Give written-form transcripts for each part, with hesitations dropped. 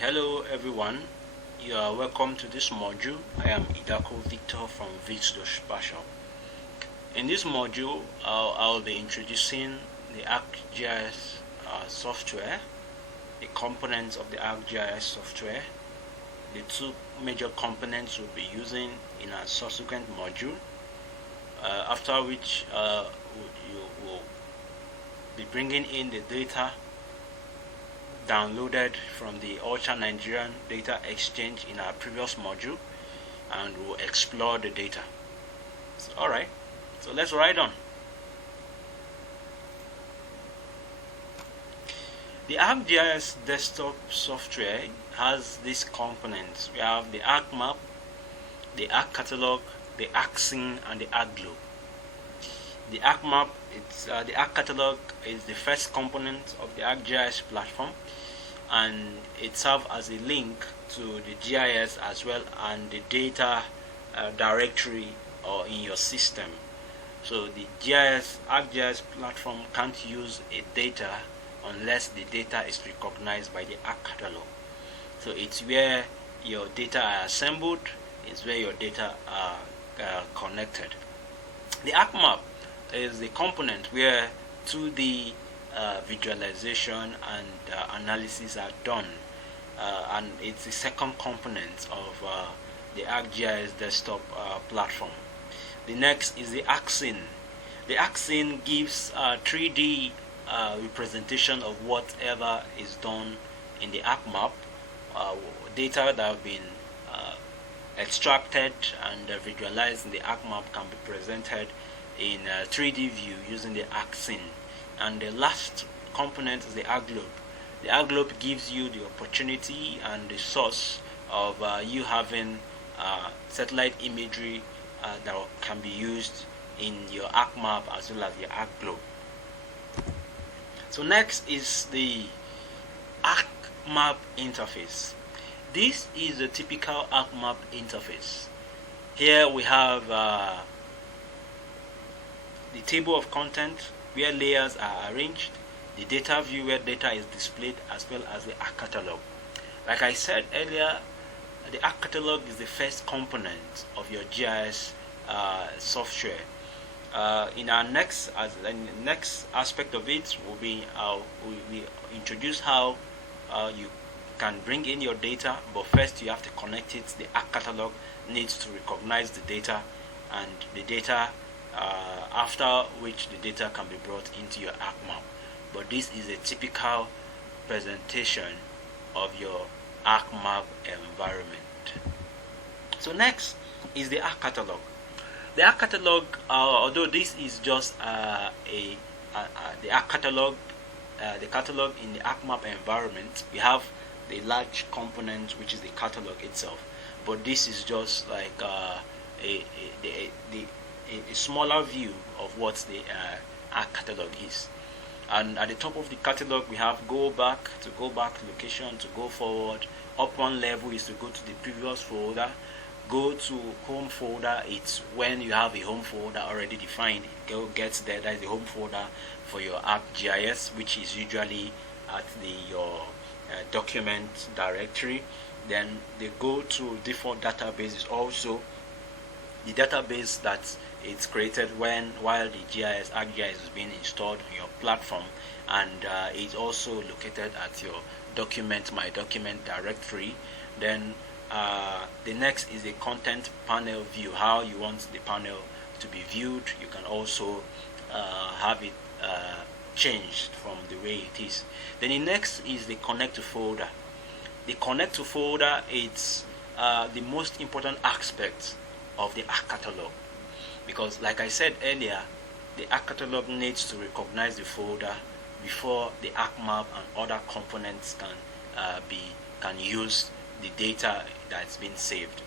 Hello everyone, you are welcome to this module. I am Idako Victor from DE-VICKSGEOSPATIal. In this module, I'll be introducing the Arcgis software, the components of the Arcgis software, the two major components we'll be using in a subsequent module, after which you will be bringing in the data downloaded from the Ultra Nigerian Data Exchange in our previous module, and we'll explore the data. Alright, so let's ride on. The ArcGIS desktop software has these components. We have the ArcMap, the ArcCatalogue, the ArcScene, and the ArcGlobe. The ArcMap, the ArcCatalogue is the first component of the ArcGIS platform, and it serves as a link to the GIS as well and the data directory or in your system. So the ArcGIS platform can't use a data unless the data is recognized by the ArcCatalogue. So it's where your data are assembled, it's where your data are connected. The ArcMap is the component where 2D visualization and analysis are done, and it's the second component of the ArcGIS desktop platform. The next is the ArcScene. The ArcScene gives a 3D representation of whatever is done in the ArcMap. Data that have been extracted and visualized in the ArcMap can be presented in 3D view using the ArcScene. And the last component is the ArcGlobe. The ArcGlobe gives you the opportunity and the source of you having satellite imagery that can be used in your ArcMap as well as your ArcGlobe. So next is the ArcMap Interface. This is a typical ArcMap interface. Here we have the table of content where layers are arranged, the data view where data is displayed, as well as the ArcCatalogue. Like I said earlier, the ArcCatalogue is the first component of your GIS software. In our next aspect of it will be we introduce how you can bring in your data, but first you have to connect it. The ArcCatalogue needs to recognize the data, and the data after which the data can be brought into your ArcMap. But this is a typical presentation of your ArcMap environment. So next is the ArcCatalogue. The ArcCatalogue, although this is just the ArcCatalogue, the catalog in the ArcMap environment, we have the large component which is the catalog itself. But this is just like a smaller view of what the ArcCatalogue is. And at the top of the catalog we have go back location, to go forward. Up one level is to go to the previous folder. Go to home folder, it's when you have a home folder already defined. It gets there, that is the home folder for your ArcGIS, which is usually at your document directory. Then they go to default databases, also the database that it's created while the ArcGIS is being installed on your platform, and it's also located at your my document directory. Then the next is the content panel view, how you want the panel to be viewed. You can also have it changed from the way it is. Then the next is the connect to folder. The connect to folder is the most important aspect of the ArcCatalogue, because like I said earlier, the ArcCatalogue needs to recognize the folder before the ArcMap and other components can use the data that's been saved.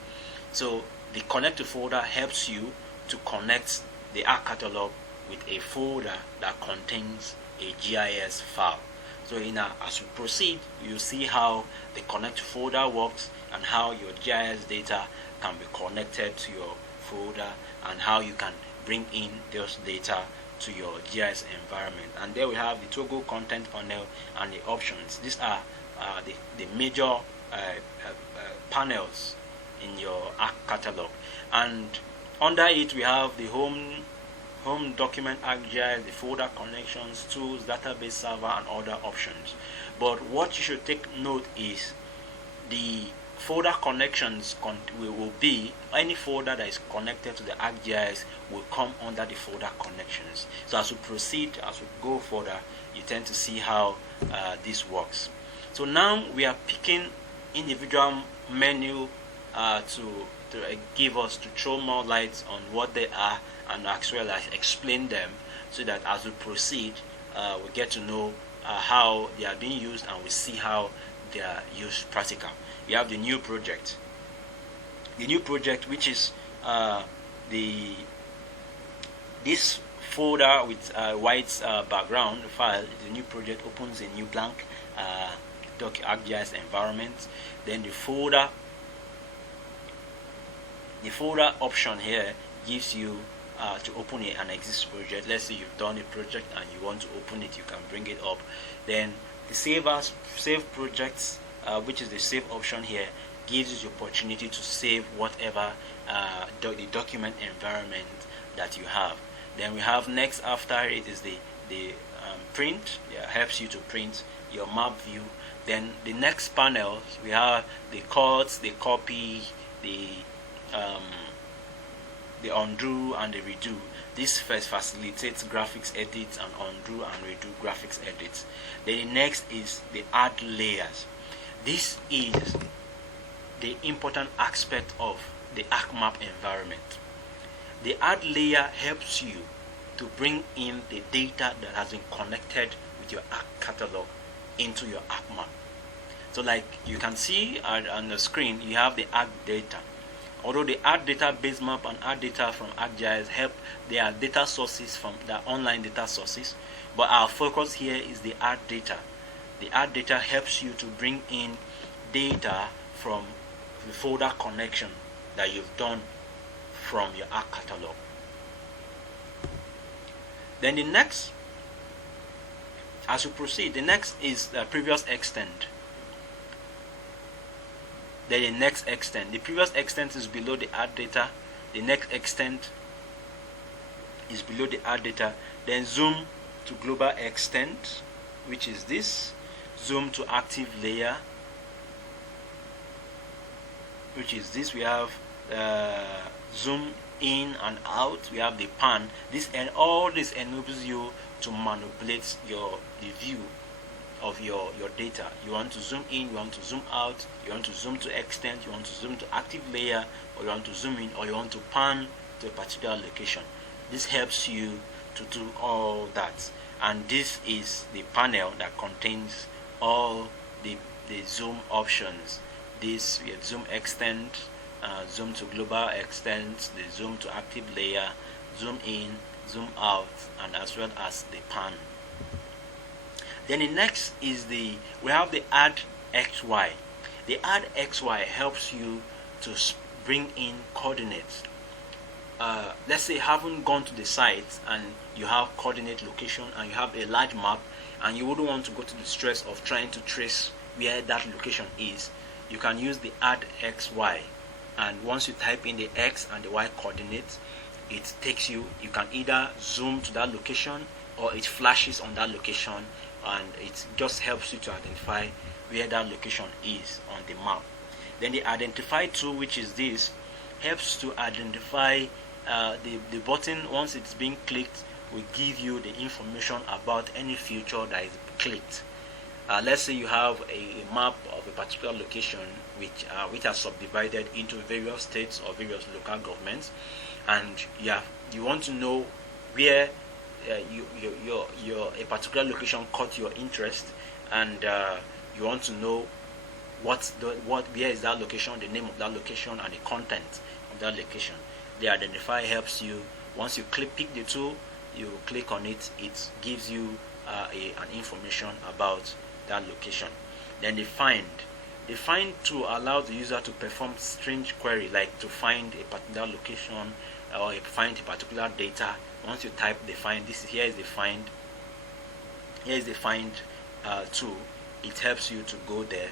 So the connect to folder helps you to connect the ArcCatalogue with a folder that contains a GIS file. So as we proceed, you see how the connect to folder works and how your GIS data can be connected to your folder, and how you can bring in those data to your GIS environment. And there we have the toggle content panel and the options. These are the major panels in your Arc catalog, and under it we have the home document ArcGIS, the folder connections, tools, database server, and other options. But what you should take note is the folder connections will be any folder that is connected to the ArcGIS will come under the folder connections. So as we proceed, as we go further, you tend to see how this works. So now we are picking individual menu to throw more light on what they are, and as well as explain them, so that as we proceed we get to know how they are being used, and we see how they are used practical. We have the new project. The new project, which is this folder with white background file. The new project opens a new blank ArcGIS environment. Then the folder option here gives you to open an existing project. Let's say you've done a project and you want to open it, you can bring it up. Then the save projects, which is the save option here, gives you the opportunity to save whatever the document environment that you have. Then we have next after it is the print. It helps you to print your map view. Then the next panel we have the cuts, the copy, the undo and the redo. This first facilitates graphics edits and undo and redo graphics edits. Then the next is the add layers. This is the important aspect of the ArcMap environment. The add layer helps you to bring in the data that has been connected with your Arc catalog into your ArcMap. So like you can see on the screen, you have the Arc data. Although the Arc data base map and Arc data from ArcGIS they are data sources from the online data sources, but our focus here is the Arc data. The Arc data helps you to bring in data from the folder connection that you've done from your Arc catalog. Then the next, as we proceed, the next is the previous extent. Then the next extent. The previous extent is below the Arc data. The next extent is below the Arc data. Then zoom to global extent, which is this. Zoom to active layer, which is this. We have zoom in and out. We have the pan. This and all this enables you to manipulate the view of your data. You want to zoom in, you want to zoom out, you want to zoom to extent, you want to zoom to active layer, or you want to zoom in, or you want to pan to a particular location. This helps you to do all that, and this is the panel that contains all the zoom options. This we have zoom extend, zoom to global extent, the zoom to active layer, zoom in, zoom out, and as well as the pan. Then the next is we have the add XY. The add XY helps you to bring in coordinates. Let's say you haven't gone to the site and you have coordinate location and you have a large map and you wouldn't want to go to the stress of trying to trace where that location is. You can use the add XY, and once you type in the X and the Y coordinates, it takes you can either zoom to that location or it flashes on that location, and it just helps you to identify where that location is on the map. Then the identify tool, which is this, helps to identify the button. Once it's being clicked, will give you the information about any feature that is clicked. Let's say you have a map of a particular location which are subdivided into various states or various local governments, and you want to know where a particular location caught your interest, and you want to know where is that location, the name of that location, and the content of that location. The identify helps you. Once you pick the tool, you click on it, it gives you an information about that location. Then the find tool allows the user to perform strange query, like to find a particular location or find a particular data. Once you type the find, here is the find tool. It helps you to go there.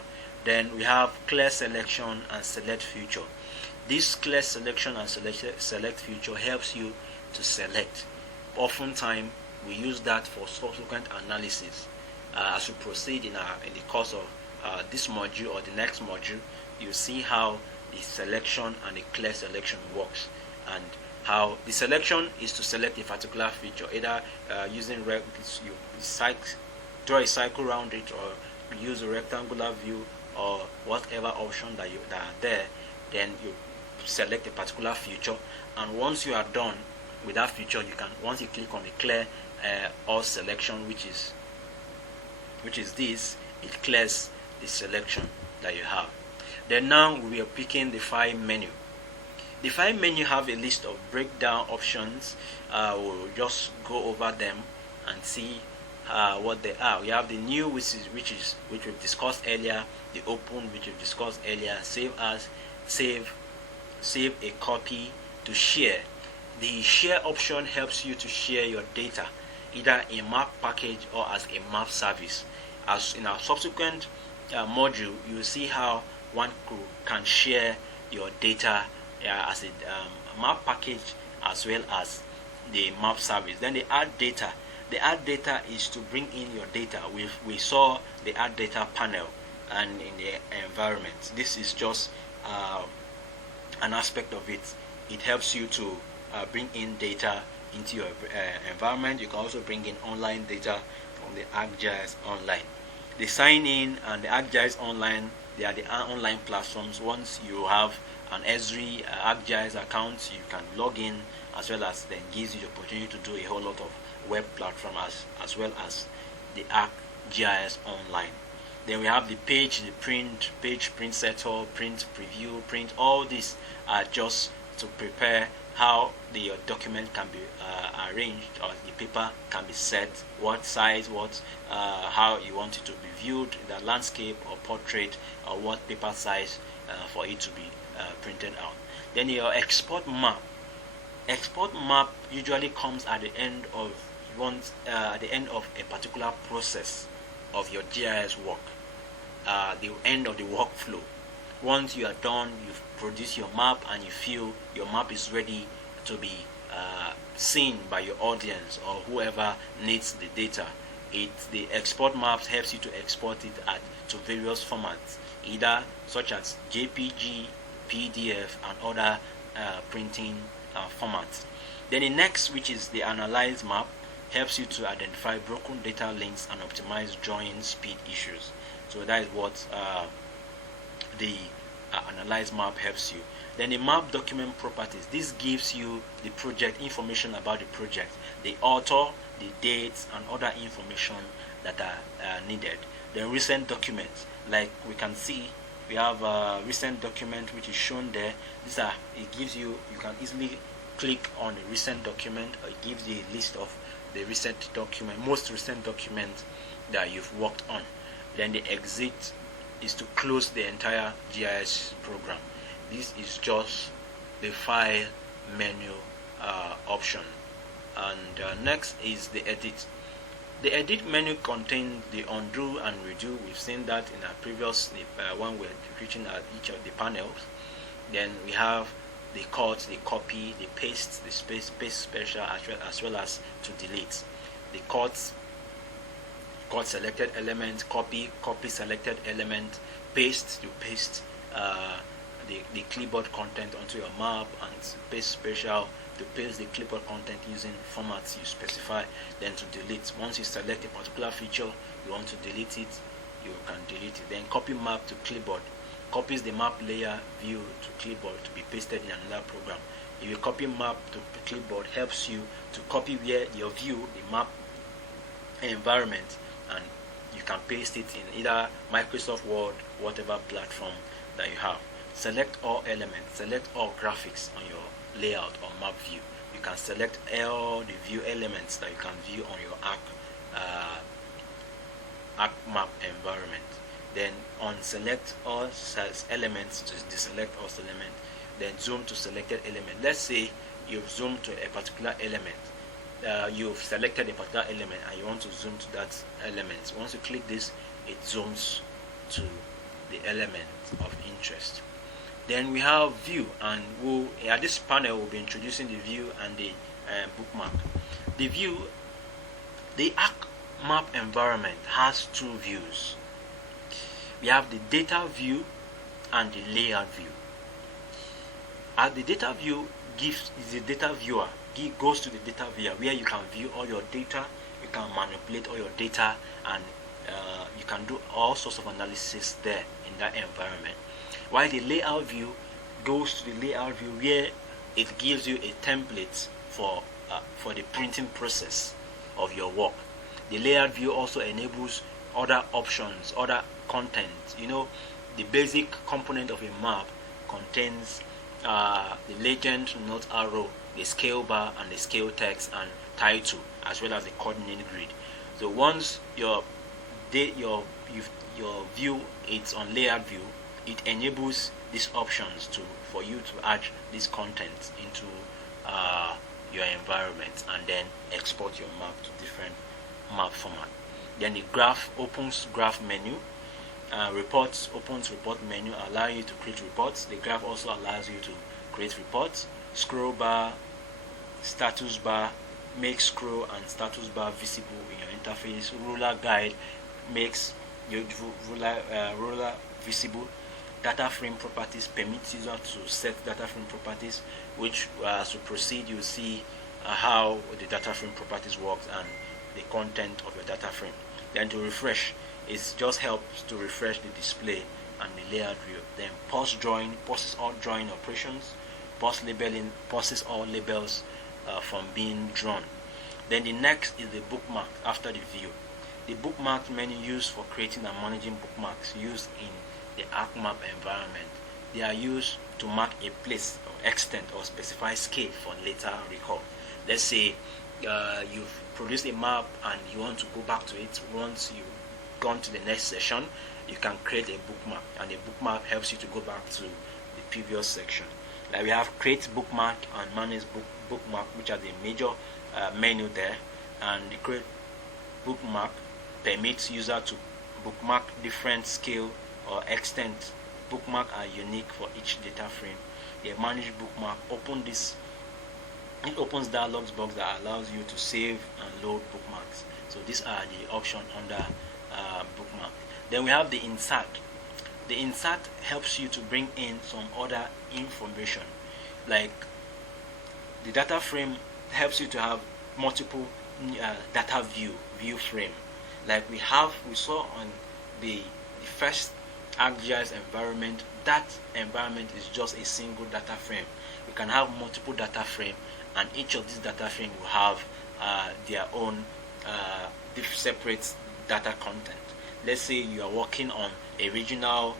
Then we have clear selection and select feature. This clear selection and select feature helps you to select. Oftentimes we use that for subsequent analysis. As we proceed in the course of this module or the next module, you see how the selection and the clear selection works, and how the selection is to select a particular feature, either using draw a cycle around it, or use a rectangular view, or whatever option that are there. Then you select a particular feature, and once you are done with that feature, you can, once you click on the clear all selection, which is this, it clears the selection that you have. Then now we are picking the file menu. The file menu have a list of breakdown options. We'll just go over them and see what they are. We have the new, which we've discussed earlier, the open, which we've discussed earlier, save as, save a copy, to share. The share option helps you to share your data either in map package or as a map service. As in our subsequent module, you will see how one can share your data as a map package as well as the map service. Then the add data. The add data is to bring in your data. We saw the add data panel and in the environment. This is just an aspect of it. It helps you to bring in data into your environment. You can also bring in online data from the Arcgis Online. The sign in and the Arcgis Online, they are the online platforms. Once you have an Esri Arcgis account, you can log in, as well as then gives you the opportunity to do a whole lot of web platform as well as the Arcgis Online. Then we have the page print setup, print preview, print. All these are just to prepare how the document can be arranged, or the paper can be set, what size, how you want it to be viewed, the landscape or portrait, or what paper size for it to be printed out. Then your export map. Export map usually comes at the end of a particular process of your GIS work, the end of the workflow. Once you are done, you've produced your map and you feel your map is ready to be seen by your audience or whoever needs the data. The export maps helps you to export it to various formats, either such as JPG, PDF, and other printing formats. Then the next, which is the analyze map, helps you to identify broken data links and optimize join speed issues. So that is what the analyze map helps you. Then the map document properties. This gives you the project information about the project, the author, the dates, and other information that are needed. Then recent documents, like we can see, we have a recent document which is shown there. It gives you can easily click on the recent document, or it gives you a list of the most recent documents that you've worked on. Then the exit is to close the entire GIS program. This is just the file menu option. And next is the edit. The edit menu contains the undo and redo. We've seen that in our previous one we're reaching at each of the panels. Then we have the cut, the copy, the paste, the paste special, as well as to delete. The cut selected element, copy selected element, paste, you paste the clipboard content onto your map, and paste special, to paste the clipboard content using formats you specify. Then to delete, once you select a particular feature you want to delete it, you can delete it. Then copy map to clipboard, copies the map layer view to clipboard to be pasted in another program. If you copy map to clipboard, helps you to copy where your view, the map environment, and you can paste it in either Microsoft Word, whatever platform that you have. Select all elements, select all graphics on your layout or map view. You can select all the view elements that you can view on your ArcMap environment. Then on select all elements, to deselect all elements, then zoom to selected element. Let's say you've zoomed to a particular element. You've selected a particular element and you want to zoom to that element. Once you click this, it zooms to the element of interest. Then we have view, and at this panel we'll be introducing the view and the bookmark. The view, the ArcMap environment has two views. We have the data view and the layout view. The data view goes to the data viewer where you can view all your data, you can manipulate all your data, and you can do all sorts of analysis there in that environment. While the layout view goes to the layout view where it gives you a template for the printing process of your work. The layout view also enables other options, other content. The basic component of a map contains the legend, note arrow, the scale bar, and the scale text and title, as well as the coordinate grid. So once your view is on layout view, it enables these options for you to add this content into your environment and then export your map to different map format. Then the graph opens graph menu. Reports opens report menu, allowing you to create reports. The graph also allows you to create reports. Scroll bar, status bar makes scroll and status bar visible in your interface. Ruler guide makes your ruler visible. Data frame properties permits user to set data frame properties, which as we proceed you'll see how the data frame properties works and the content of your data frame. Then to refresh, it just helps to refresh the display and the layout view. Then pause drawing pauses all drawing operations. Pause labeling pauses all labels from being drawn. Then the next is the bookmark after the view. The bookmark menu used for creating and managing bookmarks used in the ArcMap environment. They are used to mark a place or extent or specify scale for later recall. Let's say you've produced a map and you want to go back to it once you've gone to the next session. You can create a bookmark, and the bookmark helps you to go back to the previous section. Like we have create bookmark and manage bookmark, which are the major menu there, and the create bookmark permits user to bookmark different scale or extent. Bookmark are unique for each data frame. The manage bookmark it opens dialog box that allows you to save and load bookmarks. So these are the options under bookmark. Then we have the insert. The insert helps you to bring in some other information, like the data frame helps you to have multiple data view frame. Like we saw on the first Arcgis environment. That environment is just a single data frame. You can have multiple data frame, and each of these data frame will have their own separate data content. Let's say you are working on a regional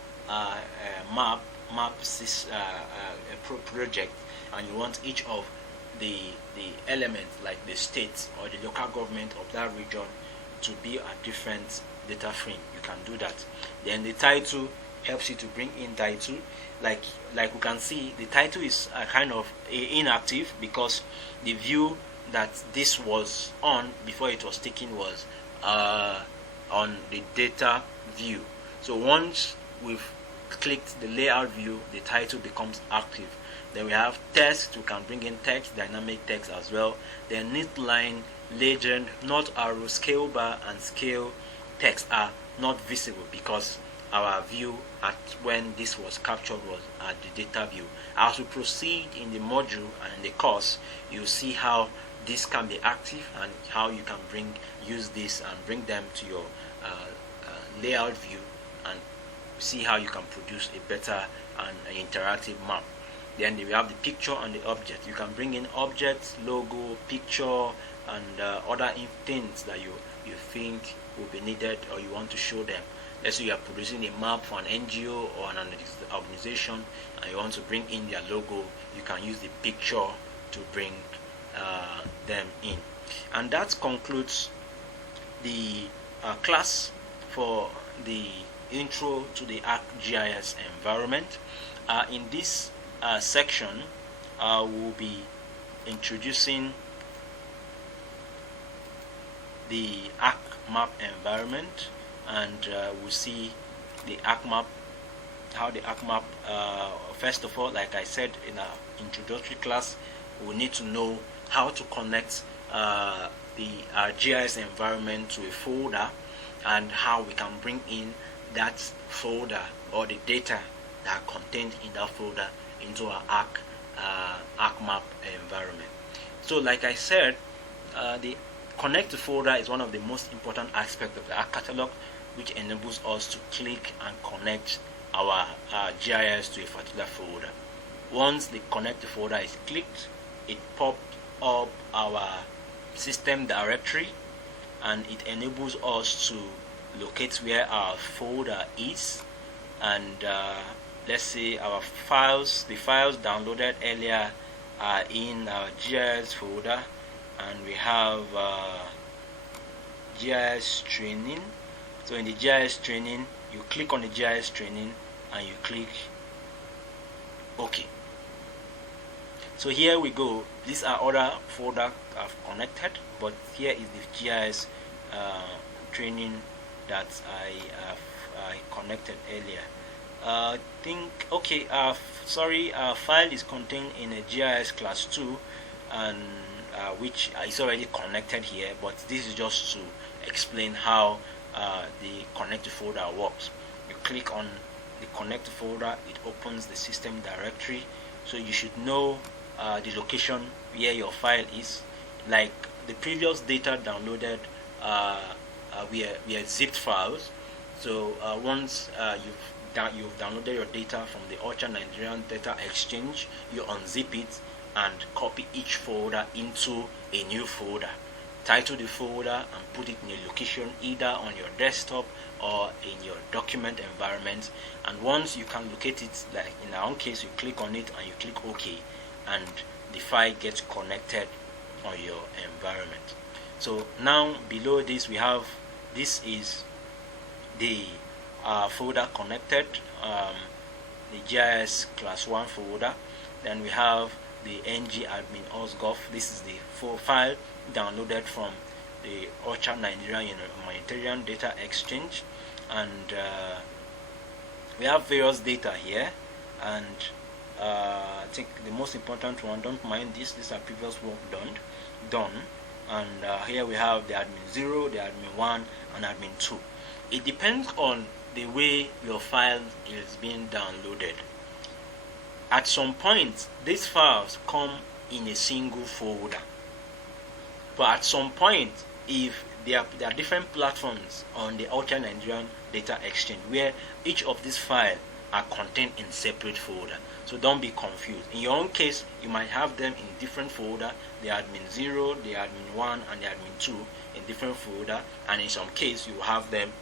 project, and you want each of the elements, like the state or the local government of that region, to be a different data frame. You can do that. Then the title helps you to bring in title. Like we can see, the title is kind of inactive because the view that this was on before it was taken was on the data view. So once we've clicked the layout view, the title becomes active. Then we have text. We can bring in text, dynamic text as well. Then neat line, legend, not arrow, scale bar, and scale text are not visible because our view at when this was captured was at the data view. As we proceed in the module and in the course, you'll see how this can be active and how you can use this and bring them to your layout view and see how you can produce a better and interactive map. Then we have the picture and the object. You can bring in objects, logo, picture, and other things that you think will be needed or you want to show them. Let's say you are producing a map for an NGO or an organization and you want to bring in their logo. You can use the picture to bring them in. And that concludes the class for the intro to the ArcGIS environment. In this section, we'll be introducing the ArcMap environment, and we'll see the ArcMap the ArcMap. First of all, like I said in our introductory class, we need to know how to connect the GIS environment to a folder, and how we can bring in that folder or the data that are contained in that folder into our ArcMap environment. So like I said, the connect to folder is one of the most important aspects of the Arc Catalog, which enables us to click and connect our GIS to a particular folder. Once the connect to folder is clicked, it pops up our system directory, and it enables us to locate where our folder is. And let's say our files, the files downloaded earlier, are in our GIS folder, and we have GIS training. So in the GIS training, you click on the GIS training and you click OK. So here we go. These are other folders I've connected, but here is the GIS training that I connected earlier. File is contained in a GIS class 2, and which is already connected here, but this is just to explain how the connect to folder works. You click on the connect to folder, it opens the system directory, so you should know the location where your file is. Like the previous data downloaded were zipped files. So once you've downloaded your data from the Ultra Nigerian Data Exchange, you unzip it and copy each folder into a new folder. Title the folder and put it in a location either on your desktop or in your document environment. And once you can locate it, like in our own case, you click on it and you click OK, and the file gets connected on your environment. So now below this we have, this is the folder connected, the GIS class 1 folder. Then we have the ng-admin osgov. This is the full file downloaded from the Ultra Nigerian Humanitarian Data Exchange, and we have various data here. And I think the most important one, don't mind this, these are previous work done. And here we have the admin 0, the admin 1, and admin 2. It depends on the way your file is being downloaded. At some point, these files come in a single folder. But at some point, if there are different platforms on the Ultra Nigerian Data Exchange where each of these files are contained in separate folder. So don't be confused. In your own case, you might have them in different folder, the admin 0, the admin 1, and the admin 2 in different folder, and in some case you have them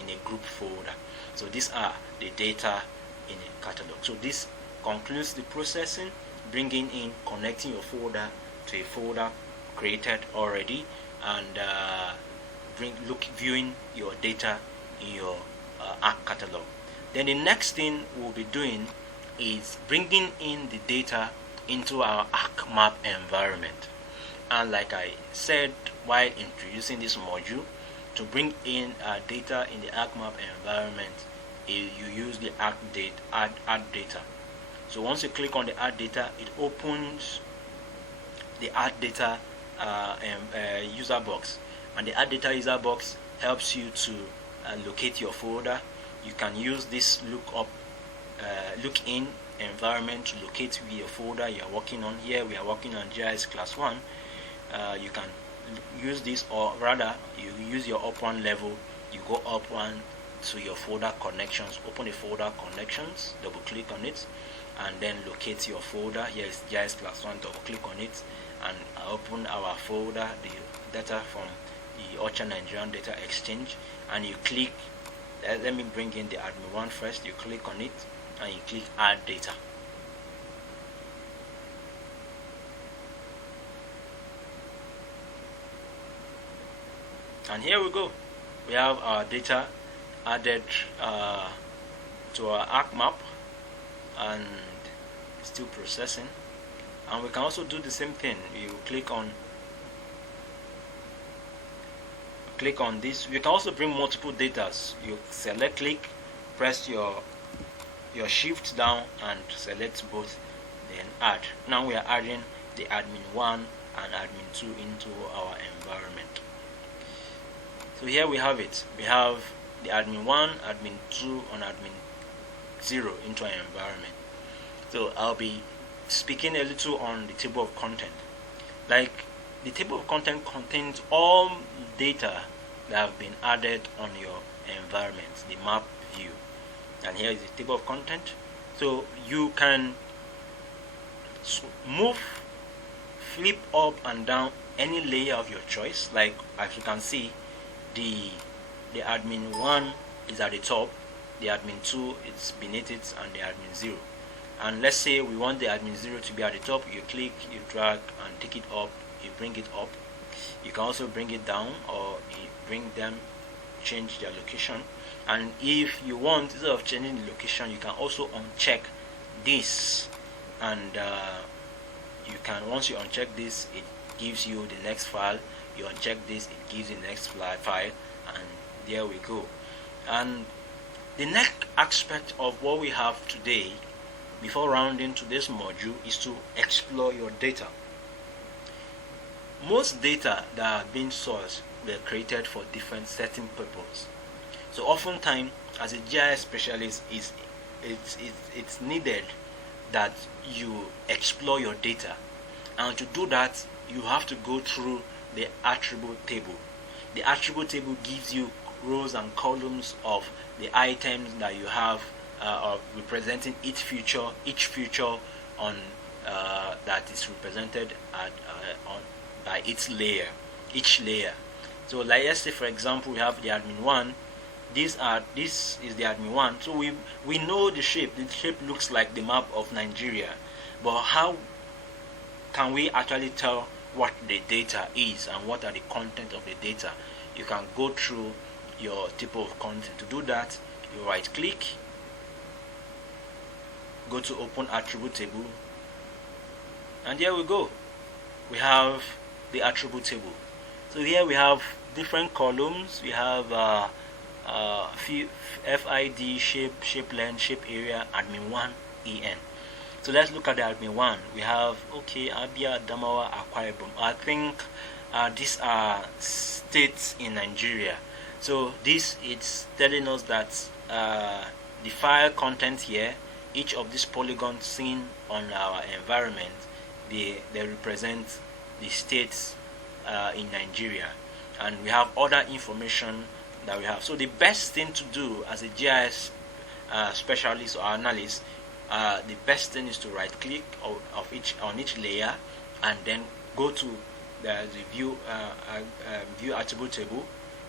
in a group folder. So these are the data in a catalog. So this concludes the processing, bringing in, connecting your folder to a folder created already, and viewing your data in your Arc catalog. Then the next thing we'll be doing is bringing in the data into our ArcMap environment. And like I said while introducing this module, to bring in data in the ArcMap environment, you use the add data. So once you click on the add data, it opens the add data user box, and the add data user box helps you to locate your folder. You can use this look in environment to locate your folder you are working on. Here we are working on GIS class 1. You can use this, or rather you use your up one level, you go up one to your folder connections, open the folder connections, double click on it, and then locate your folder. Here is GIS class 1, double click on it, and open our folder, the data from the Ultra Nigerian Data Exchange, and you click, let me bring in the admin 1 first, you click on it and you click add data. And here we go, we have our data added to our ArcMap, and still processing. And we can also do the same thing. You click on this. You can also bring multiple data. You select, click, press your your shift down and select both, then add. Now we are adding the admin 1 and admin 2 into our environment. So here we have it. We have the admin 1, admin 2, and admin 0 into our environment. So I'll be speaking a little on the table of content. Like, the table of content contains all data that have been added on your environment, the map view. And here is the table of content. So you can move, flip up and down any layer of your choice. Like, as you can see, the admin 1 is at the top, the admin 2 is beneath it, and the admin 0. And let's say we want the admin 0 to be at the top. You click, you drag and take it up, you bring it up. You can also bring it down, or you bring them, change their location. And if you want, instead of changing the location, you can also uncheck this, and you can, once you uncheck this, it gives you the next file. You uncheck this, it gives you the next file, and there we go. And the next aspect of what we have today, before rounding to this module, is to explore your data. Most data that are being sourced were created for different certain purposes. So oftentimes, as a GIS specialist, it's needed that you explore your data, and to do that, you have to go through the attribute table. The attribute table gives you rows and columns of the items that you have, representing each feature on that is represented by each layer. So, like, let's say for example we have the admin 1. This is the admin 1. So we know the shape. The shape looks like the map of Nigeria, but how can we actually tell what the data is and what are the content of the data? You can go through your table of content. To do that, you right click, go to open attribute table, and here we go. We have the attribute table. So here we have different columns. We have FID, shape length, shape area, admin 1, EN. So let's look at the admin 1. We have, okay, Abia, Adamawa, Akwa Ibom. I think these are states in Nigeria. So this is telling us that the file content here, each of these polygons seen on our environment, they represent the states in Nigeria. And we have other information that we have. So the best thing to do as a GIS specialist or analyst, the best thing is to right click on each layer, and then go to the view attribute table.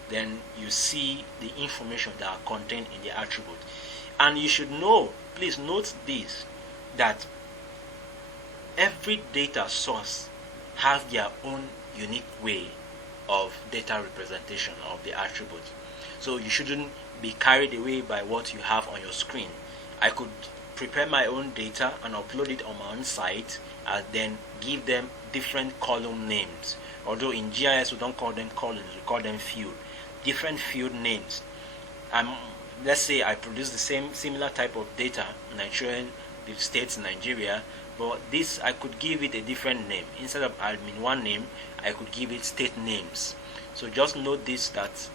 Then you see the information that are contained in the attribute. And you should know, please note this, that every data source has their own unique way of data representation of the attribute. So you shouldn't be carried away by what you have on your screen. I could prepare my own data and upload it on my own site, and then give them different column names. Although in GIS we don't call them columns, we call them field. Different field names. Let's say I produce the similar type of data, Nigerian the states in Nigeria, but this I could give it a different name. Instead of admin 1 name, I could give it state names. So just note this, that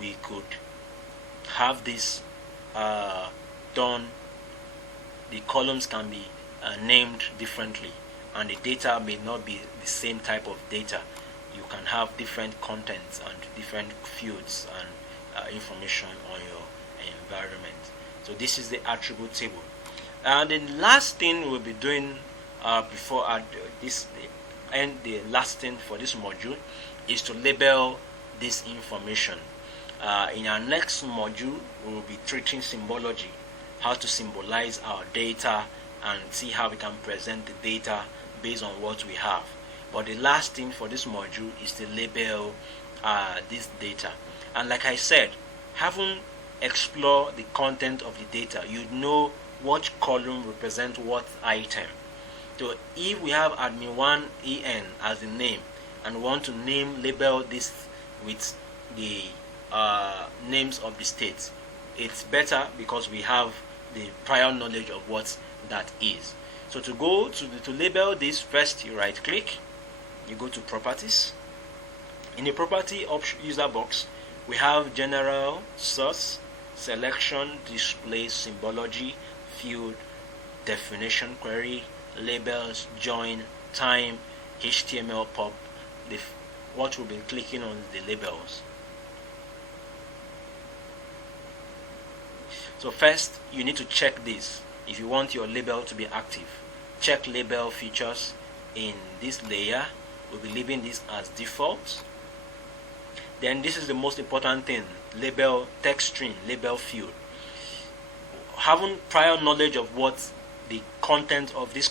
we could have this done. The columns can be named differently, and the data may not be the same type of data. You can have different contents and different fields and information on your environment. So this is the attribute table. And the last thing we'll be doing before the last thing for this module is to label this information. In our next module, we will be treating symbology, how to symbolize our data and see how we can present the data based on what we have. But the last thing for this module is to label this data. And like I said, having explored the content of the data, you know what column represents what item. So if we have admin 1 EN as the name, and want to label this with the names of the states, it's better because we have the prior knowledge of what that is. So to label this, first you right click, you go to properties. In the property user box, we have general, source, selection, display, symbology, field, definition, query, labels, join, time, HTML, pop. What we'll be clicking on is the labels. So first you need to check this. If you want your label to be active, check label features in this layer. We'll be leaving this as default. Then this is the most important thing: label text string, label field. Having prior knowledge of what the content of these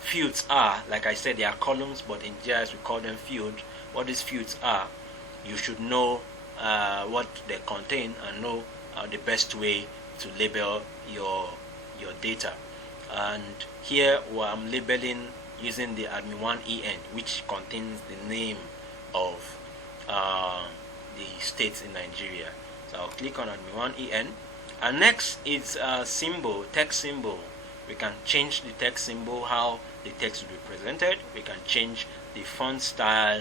fields are, like I said, they are columns, but in JS we call them field. What these fields are, you should know what they contain and know the best way to label your data. And here I'm labeling using the admin1en, which contains the name of the states in Nigeria. So I'll click on admin1en, and next is symbol, text symbol. We can change the text symbol, how the text will be presented. We can change the font style,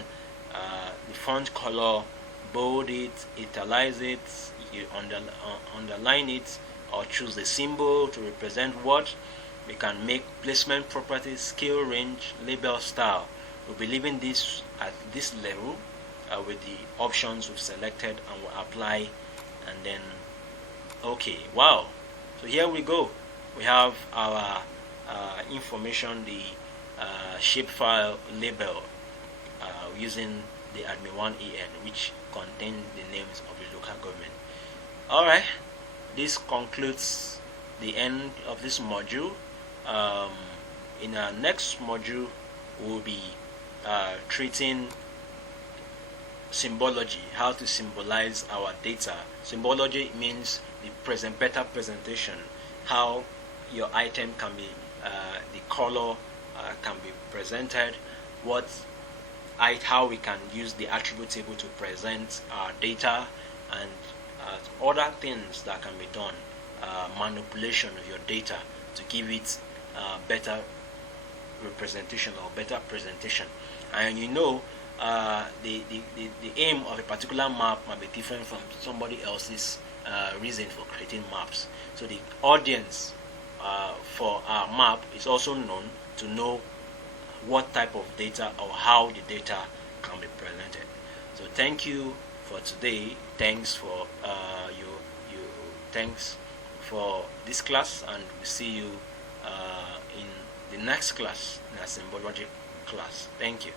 the font color, bold it, italize it, you underline it, or choose the symbol to represent what. We can make placement properties, scale, range, label style. We'll be leaving this at this level with the options we've selected, and we'll apply, and then okay. Wow, so here we go. We have our information, the shapefile label using the admin1en, which contains the names of the local government. Alright, this concludes the end of this module. In our next module, we'll be treating symbology, how to symbolize our data. Symbology means the better presentation, how your item can be, the color can be presented, how we can use the attribute table to present our data, and other things that can be done, manipulation of your data to give it better representation or better presentation. And you know, the aim of a particular map might be different from somebody else's reason for creating maps. So the audience for our map is also known to know what type of data or how the data can be presented. So thank you for today. Thanks for thanks for this class, and we'll see you in the next class, in our symbology class. Thank you.